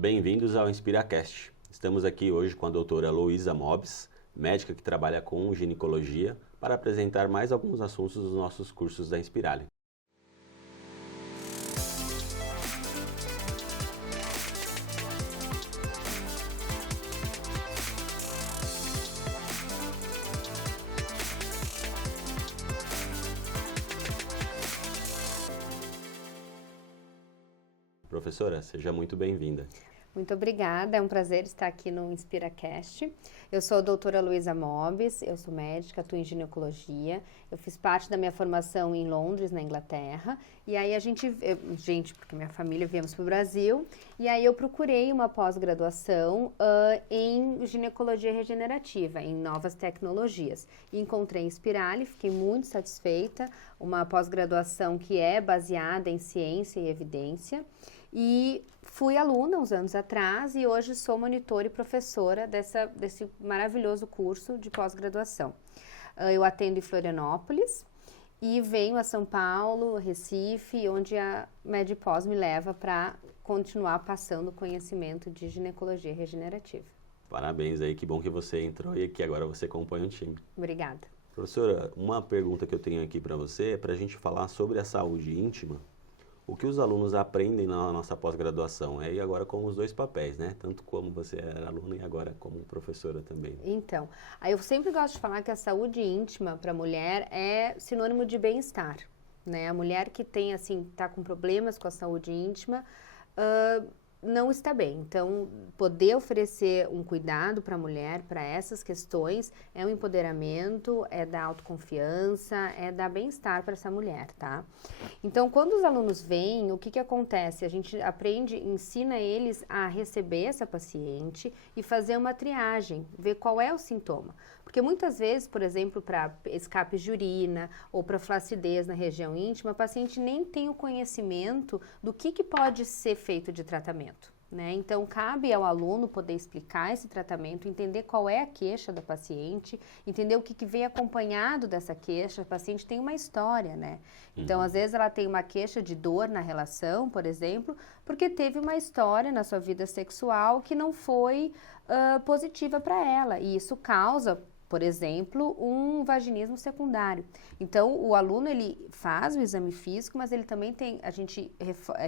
Bem-vindos ao InspiraCast. Estamos aqui hoje com a doutora Luísa Mobs, médica que trabalha com ginecologia, para apresentar mais alguns assuntos dos nossos cursos da Inspirali. Professora, seja muito bem-vinda. Muito obrigada, é um prazer estar aqui no InspiraCast. Eu sou a doutora Luísa Mobs, eu sou médica, atuo em ginecologia. Eu fiz parte da minha formação em Londres, na Inglaterra. E aí porque minha família viemos para o Brasil, e aí eu procurei uma pós-graduação em ginecologia regenerativa, em novas tecnologias. E encontrei em Inspirali, fiquei muito satisfeita, uma pós-graduação que é baseada em ciência e evidência. E fui aluna uns anos atrás e hoje sou monitora e professora desse maravilhoso curso de pós-graduação. Eu atendo em Florianópolis e venho a São Paulo, Recife, onde a Medipós me leva para continuar passando conhecimento de ginecologia regenerativa. Parabéns aí, que bom que você entrou e que agora você compõe um time. Obrigada. Professora, uma pergunta que eu tenho aqui para você é para a gente falar sobre a saúde íntima. O que os alunos aprendem na nossa pós-graduação? E agora com os dois papéis, né? Tanto como você era aluna e agora como professora também. Então, aí eu sempre gosto de falar que a saúde íntima para a mulher é sinônimo de bem-estar, né? A mulher que tem, assim, tá com problemas com a saúde íntima, não está bem. Então, poder oferecer um cuidado para a mulher, para essas questões, é um empoderamento, é dar autoconfiança, é dar bem-estar para essa mulher, tá? Então, quando os alunos vêm, o que acontece? A gente aprende, ensina eles a receber essa paciente e fazer uma triagem, ver qual é o sintoma. Porque muitas vezes, por exemplo, para escapes de urina ou para flacidez na região íntima, a paciente nem tem o conhecimento do que pode ser feito de tratamento, né? Então, cabe ao aluno poder explicar esse tratamento, entender qual é a queixa da paciente, entender o que vem acompanhado dessa queixa. A paciente tem uma história, né? Então, às vezes, ela tem uma queixa de dor na relação, por exemplo, porque teve uma história na sua vida sexual que não foi positiva para ela. E isso causa, por exemplo, um vaginismo secundário. Então, o aluno, ele faz o exame físico, mas ele também tem, a gente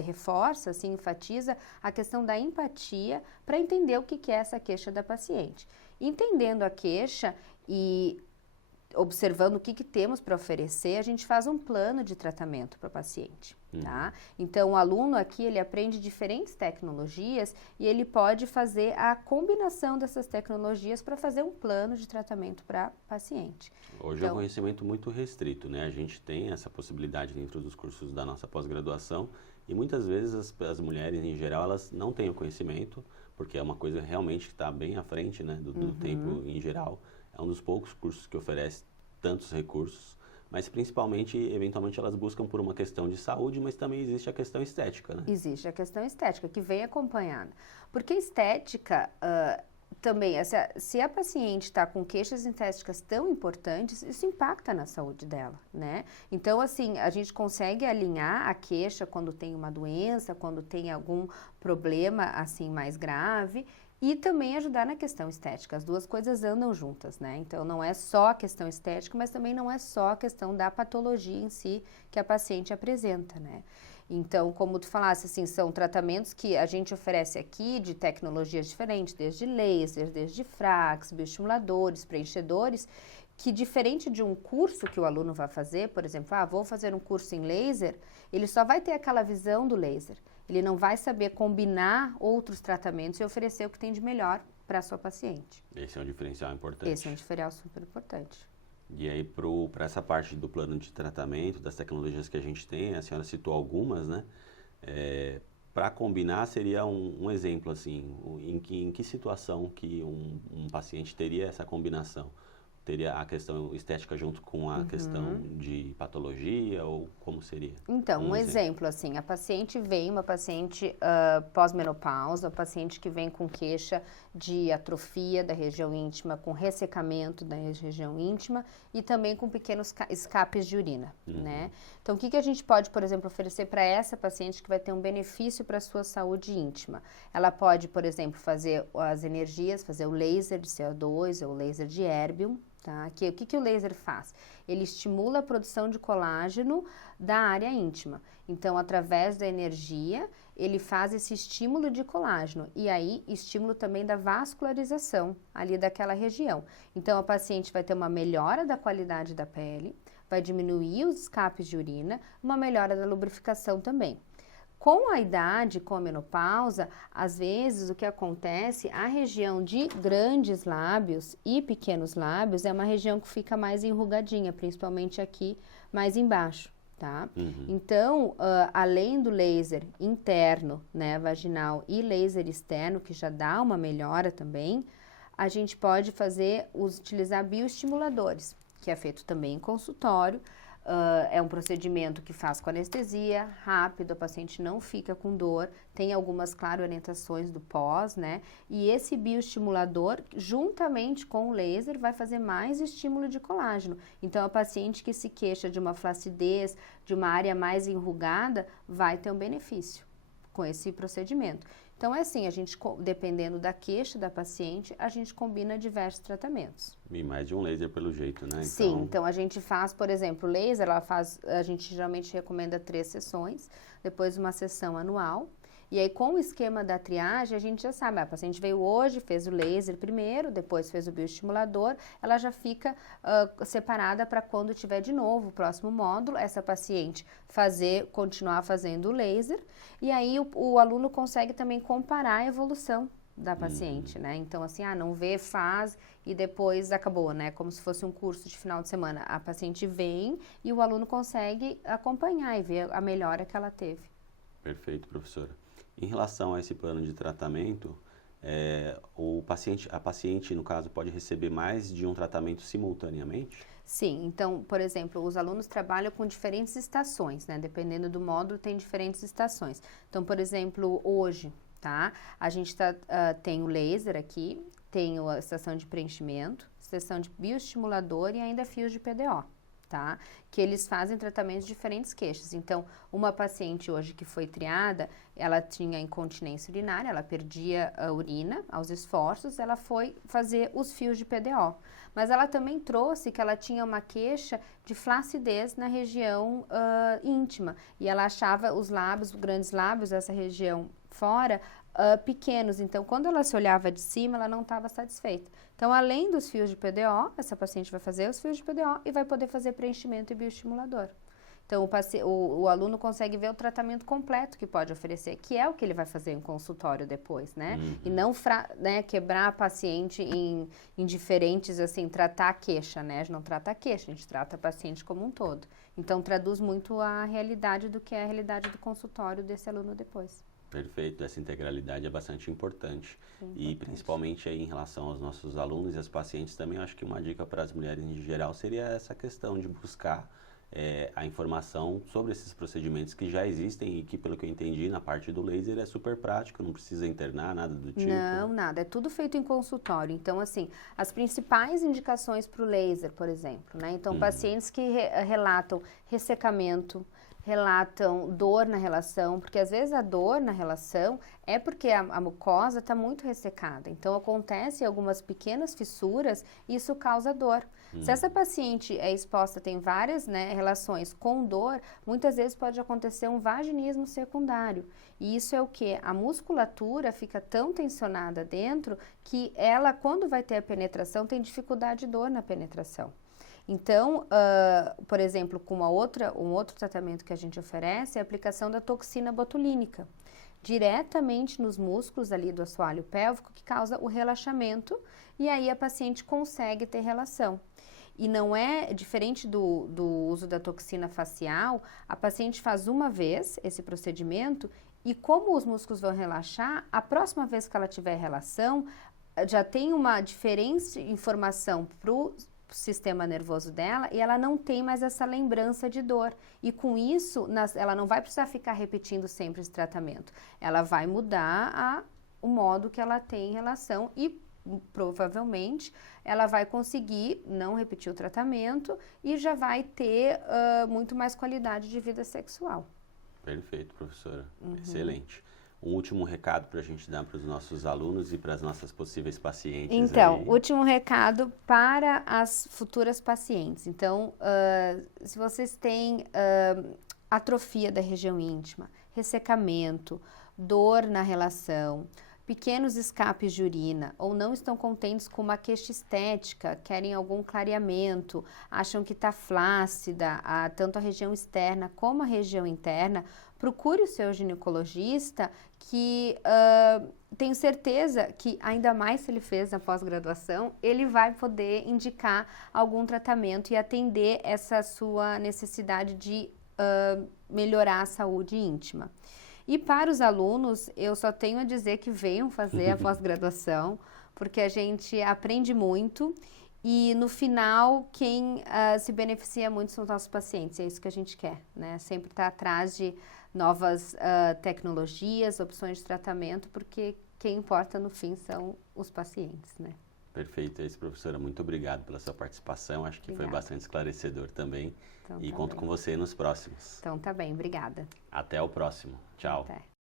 reforça, assim, enfatiza a questão da empatia para entender o que é essa queixa da paciente. Entendendo a queixa e observando o que temos para oferecer, a gente faz um plano de tratamento para o paciente, tá? Então, o aluno aqui, ele aprende diferentes tecnologias e ele pode fazer a combinação dessas tecnologias para fazer um plano de tratamento para paciente. Hoje é um conhecimento muito restrito, né? A gente tem essa possibilidade dentro dos cursos da nossa pós-graduação e muitas vezes as mulheres, em geral, elas não têm o conhecimento, porque é uma coisa realmente que está bem à frente, né, do tempo em geral. É um dos poucos cursos que oferece tantos recursos, mas principalmente, eventualmente, elas buscam por uma questão de saúde, mas também existe a questão estética, né? Existe a questão estética, que vem acompanhada. Porque estética, também, se a paciente está com queixas estéticas tão importantes, isso impacta na saúde dela, né? Então, assim, a gente consegue alinhar a queixa quando tem uma doença, quando tem algum problema, assim, mais grave, e também ajudar na questão estética. As duas coisas andam juntas, né? Então, não é só a questão estética, mas também não é só a questão da patologia em si que a paciente apresenta, né? Então, como tu falasse, assim, são tratamentos que a gente oferece aqui de tecnologias diferentes, desde laser, desde frax, bioestimuladores, preenchedores, que diferente de um curso que o aluno vai fazer, por exemplo, vou fazer um curso em laser, ele só vai ter aquela visão do laser. Ele não vai saber combinar outros tratamentos e oferecer o que tem de melhor para a sua paciente. Esse é um diferencial importante. Esse é um diferencial super importante. E aí, para essa parte do plano de tratamento, das tecnologias que a gente tem, a senhora citou algumas, né? Para combinar, seria um exemplo, assim, em que situação que um paciente teria essa combinação? teria a questão estética junto com a questão de patologia, ou como seria? Então, um exemplo, assim, a paciente vem, uma paciente pós-menopausa, uma paciente que vem com queixa de atrofia da região íntima, com ressecamento da região íntima e também com pequenos escapes de urina, né? Então, o que a gente pode, por exemplo, oferecer para essa paciente que vai ter um benefício para a sua saúde íntima? Ela pode, por exemplo, fazer as energias, fazer o laser de CO2 ou o laser de erbium. Tá? O que o laser faz? Ele estimula a produção de colágeno da área íntima. Então, através da energia, ele faz esse estímulo de colágeno e aí estímulo também da vascularização ali daquela região. Então, a paciente vai ter uma melhora da qualidade da pele, vai diminuir os escapes de urina, uma melhora da lubrificação também. Com a idade, com a menopausa, às vezes o que acontece, a região de grandes lábios e pequenos lábios é uma região que fica mais enrugadinha, principalmente aqui mais embaixo, tá? Então, além do laser interno, né, vaginal e laser externo, que já dá uma melhora também, a gente pode utilizar bioestimuladores, que é feito também em consultório. É um procedimento que faz com anestesia, rápido, a paciente não fica com dor, tem algumas, claro, orientações do pós, né? E esse bioestimulador, juntamente com o laser, vai fazer mais estímulo de colágeno. Então, a paciente que se queixa de uma flacidez, de uma área mais enrugada, vai ter um benefício com esse procedimento. Então, é assim, a gente, dependendo da queixa da paciente, a gente combina diversos tratamentos. E mais de um laser pelo jeito, né? Sim, então a gente faz, por exemplo, o laser, a gente geralmente recomenda 3 sessões, depois uma sessão anual. E aí, com o esquema da triagem, a gente já sabe, a paciente veio hoje, fez o laser primeiro, depois fez o bioestimulador, ela já fica separada para quando tiver de novo o próximo módulo, essa paciente continuar fazendo o laser, e aí o aluno consegue também comparar a evolução da paciente, né? Então, assim, não vê, faz e depois acabou, né? Como se fosse um curso de final de semana. A paciente vem e o aluno consegue acompanhar e ver a melhora que ela teve. Perfeito, professora. Em relação a esse plano de tratamento, a paciente, no caso, pode receber mais de um tratamento simultaneamente? Sim, então, por exemplo, os alunos trabalham com diferentes estações, né? Dependendo do módulo, tem diferentes estações. Então, por exemplo, hoje, tá? A gente tem o laser aqui, tem a estação de preenchimento, estação de bioestimulador e ainda fios de PDO. Tá? Que eles fazem tratamentos de diferentes queixas. Então, uma paciente hoje que foi triada, ela tinha incontinência urinária, ela perdia a urina aos esforços, ela foi fazer os fios de PDO. Mas ela também trouxe que ela tinha uma queixa de flacidez na região íntima. E ela achava os grandes lábios, essa região fora, pequenos. Então, quando ela se olhava de cima, ela não estava satisfeita. Então, além dos fios de PDO, essa paciente vai fazer os fios de PDO e vai poder fazer preenchimento e bioestimulador. Então, o aluno consegue ver o tratamento completo que pode oferecer, que é o que ele vai fazer em consultório depois, né? E não quebrar a paciente em diferentes, assim, tratar a queixa, né? A gente não trata a queixa, a gente trata a paciente como um todo. Então, traduz muito a realidade do que é a realidade do consultório desse aluno depois. Perfeito, essa integralidade é bastante importante. E principalmente aí em relação aos nossos alunos e as pacientes também, eu acho que uma dica para as mulheres em geral seria essa questão de buscar a informação sobre esses procedimentos que já existem e que, pelo que eu entendi, na parte do laser é super prático, não precisa internar, nada do tipo. Não, nada, é tudo feito em consultório. Então, assim, as principais indicações para o laser, por exemplo, né? Então, pacientes que relatam ressecamento, relatam dor na relação, porque às vezes a dor na relação é porque a mucosa está muito ressecada. Então, acontece algumas pequenas fissuras e isso causa dor. Se essa paciente é exposta, tem várias, né, relações com dor, muitas vezes pode acontecer um vaginismo secundário. E isso é o quê? A musculatura fica tão tensionada dentro que ela, quando vai ter a penetração, tem dificuldade de dor na penetração. Então, por exemplo, com um outro tratamento que a gente oferece é a aplicação da toxina botulínica, diretamente nos músculos ali do assoalho pélvico, que causa o relaxamento, e aí a paciente consegue ter relação. E não é diferente do uso da toxina facial, a paciente faz uma vez esse procedimento e como os músculos vão relaxar, a próxima vez que ela tiver relação, já tem uma diferente informação para o sistema nervoso dela e ela não tem mais essa lembrança de dor. E com isso, ela não vai precisar ficar repetindo sempre esse tratamento. Ela vai mudar o modo que ela tem em relação e provavelmente ela vai conseguir não repetir o tratamento e já vai ter muito mais qualidade de vida sexual. Perfeito, professora. Excelente. Um último recado para a gente dar para os nossos alunos e para as nossas possíveis pacientes. Então, último recado para as futuras pacientes. Então, se vocês têm atrofia da região íntima, ressecamento, dor na relação, pequenos escapes de urina ou não estão contentes com uma queixa estética, querem algum clareamento, acham que está flácida, tanto a região externa como a região interna, procure o seu ginecologista, que tenho certeza que, ainda mais se ele fez na pós-graduação, ele vai poder indicar algum tratamento e atender essa sua necessidade de melhorar a saúde íntima. E para os alunos, eu só tenho a dizer que venham fazer a pós-graduação, porque a gente aprende muito e no final quem se beneficia muito são os nossos pacientes, é isso que a gente quer, né? Sempre estar atrás de novas tecnologias, opções de tratamento, porque quem importa no fim são os pacientes, né? Perfeito, é isso, professora. Muito obrigado pela sua participação. Acho que foi bastante esclarecedor também. Então, e conto com você nos próximos. Então tá bem, obrigada. Até o próximo. Tchau. Até.